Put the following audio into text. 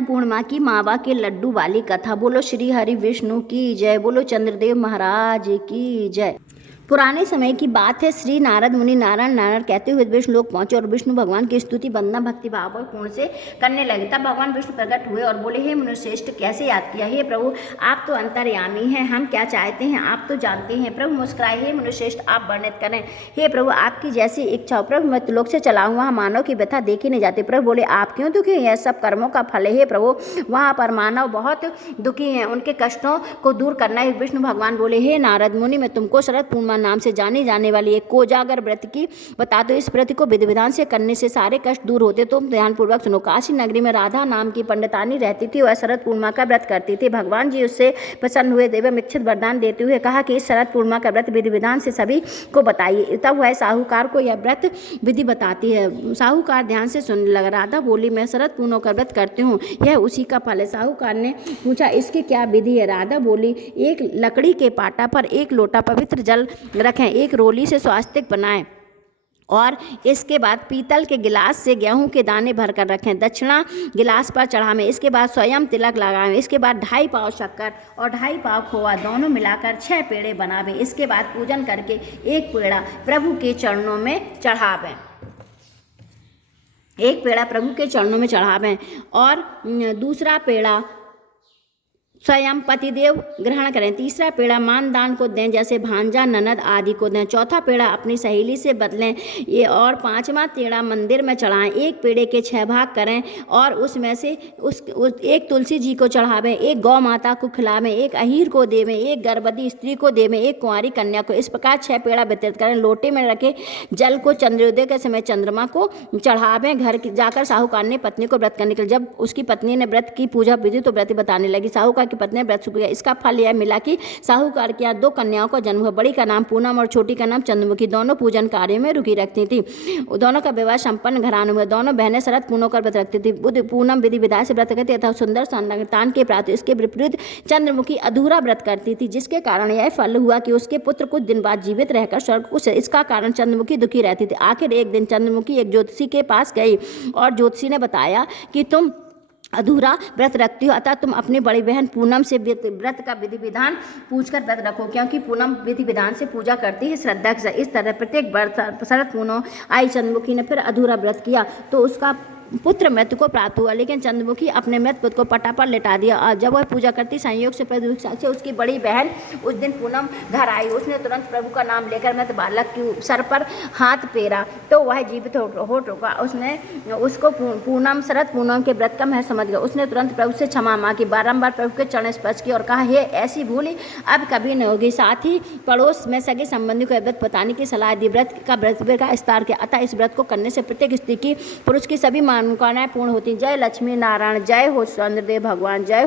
पूर्णिमा की मावा के लड्डू वाली कथा। बोलो श्री हरि विष्णु की जय। बोलो चंद्रदेव महाराज की जय। पुराने समय की बात है। श्री नारद मुनि नारायण नारायण कहते हुए विष्णु लोक पहुंचे और विष्णु भगवान की स्तुति वंदना भक्ति भाव और पूर्ण से करने लगे। तब भगवान विष्णु प्रकट हुए और बोले, हे मुनिश्रेष्ठ, कैसे याद किया? हे प्रभु, आप तो अंतर्यामी हैं, हम क्या चाहते हैं आप तो जानते हैं। प्रभु मुस्कुराए, हे मुनिश्रेष्ठ, आप वर्णित करें। हे प्रभु, आपकी जैसी इच्छा हो। प्रभु, मैं लोक से चला हूँ, वहाँ मानव की व्यथा देखी नहीं जाती। प्रभु बोले, आप क्यों दुखी हैं? यह सब कर्मों का फल है। हे प्रभु, वहाँ पर मानव बहुत दुखी हैं, उनके कष्टों को दूर करना है। विष्णु भगवान बोले, हे नारद मुनि, मैं तुमको शरद पूर्णिमा नाम से जानी जाने वाली एक कोजागर व्रत की बता दो। इस व्रत को विधि विधान से करने से सारे कष्ट दूर होते। तुम ध्यानपूर्वक सुनो। काशी नगरी में राधा नाम की पंडितानी रहती थी। वह शरद पूर्णिमा का व्रत करती थी। भगवान जी उससे प्रसन्न हुए। एवं इच्छित वरदान देते हुए कहा कि इस शरद पूर्णिमा का व्रत विधि विधान से सभी को बताइए। तब वह साहूकार को यह व्रत विधि बताती है। साहूकार ध्यान से सुनने लगा। राधा बोली, मैं शरद पूर्णिमा का व्रत करती हूँ, यह उसी का फल है। साहूकार ने पूछा, इसकी क्या विधि है? राधा बोली, एक लकड़ी के पाटा पर एक लोटा पवित्र जल रखें, एक रोली से स्वास्तिक बनाएं और इसके बाद पीतल के गिलास से गेहूं के दाने भरकर रखें। दक्षिणा गिलास पर चढ़ावें। इसके बाद स्वयं तिलक लगावें। इसके बाद 2.5 पाव शक्कर और 2.5 पाव खोआ दोनों मिलाकर 6 पेड़े बनावें। इसके बाद पूजन करके एक पेड़ा प्रभु के चरणों में चढ़ावें। एक पेड़ा प्रभु के चरणों में चढ़ावें और दूसरा पेड़ा स्वयं पतिदेव ग्रहण करें। तीसरा पेड़ा मान दान को दें, जैसे भांजा ननद आदि को दें। चौथा पेड़ा अपनी सहेली से बदलें ये और 5वां पेड़ा मंदिर में चढ़ाएं। एक पेड़े के 6 भाग करें और उसमें से एक तुलसी जी को चढ़ावें, एक गौ माता को खिलावें, एक अहीर को देवें, एक गर्भवती स्त्री को देवें, एक कुंवारी कन्या को। इस प्रकार 6 पेड़ा वितरित करें। लोटे में रखे जल को चंद्रोदय के समय चंद्रमा को चढ़ावें। घर जाकर साहूकार ने पत्नी को व्रत करने के लिए, जब उसकी पत्नी ने व्रत की पूजा विधि तो व्रत बताने लगी। साहूकार की पत्नी व्रत सूख गया। इसका फल यह मिला कि साहूकार के यहाँ 2 कन्याओं का जन्म हुआ। बड़ी का नाम पूनम और छोटी का नाम चंद्रमुखी। दोनों पूजन कार्य में रुकी रखती थी। दोनों का विवाह संपन्न घरानों में। दोनों बहनें शरद पूर्णिमा का व्रत रखती थी। पूनम विधि विधान से व्रत करती तथा सुंदर संतान के प्राप्त। इसके विपरीत चंद्रमुखी अधूरा व्रत करती थी, जिसके कारण यह फल हुआ कि उसके पुत्र कुछ दिन बाद जीवित रहकर स्वर्ग को। इसका कारण चंद्रमुखी दुखी रहती थी। आखिर एक दिन चंद्रमुखी एक ज्योतिषी के पास गई और ज्योतिषी ने बताया कि तुम अधूरा व्रत रखती हो, अतः तुम अपनी बड़ी बहन पूनम से व्रत का विधि विधान पूछकर व्रत रखो, क्योंकि पूनम विधि विधान से पूजा करती है श्रद्धा के साथ। इस तरह प्रत्येक शरद पूर्णिमा आई चंद्रमुखी ने फिर अधूरा व्रत किया तो उसका पुत्र मृत्यु को प्राप्त हुआ, लेकिन चंद्रमुखी अपने मृत पुत्र को पटा पर लिटा दिया। और जब वह पूजा करती संयोग से उसकी बड़ी बहन उस दिन पूनम घर आई। उसने तुरंत प्रभु का नाम लेकर मृत बालक के सर पर हाथ फेरा तो वह जीवित हो चुका। उसने उसको पूनम शरद पूनम के व्रत का महत्व समझ गया। उसने तुरंत प्रभु से क्षमा मांगी, बारंबार प्रभु के चरण स्पर्श किए और कहा, हे ऐसी भूल अब कभी न होगी। साथ ही पड़ोस में सगे संबंधी को व्रत बताने की सलाह दी। व्रत का विस्तार किया। अतः इस व्रत को करने से प्रत्येक स्त्री की पुरुष की सभी मनोकामनाएं पूर्ण होती। जय लक्ष्मी नारायण, जय हो चंद्रदेव भगवान, जय।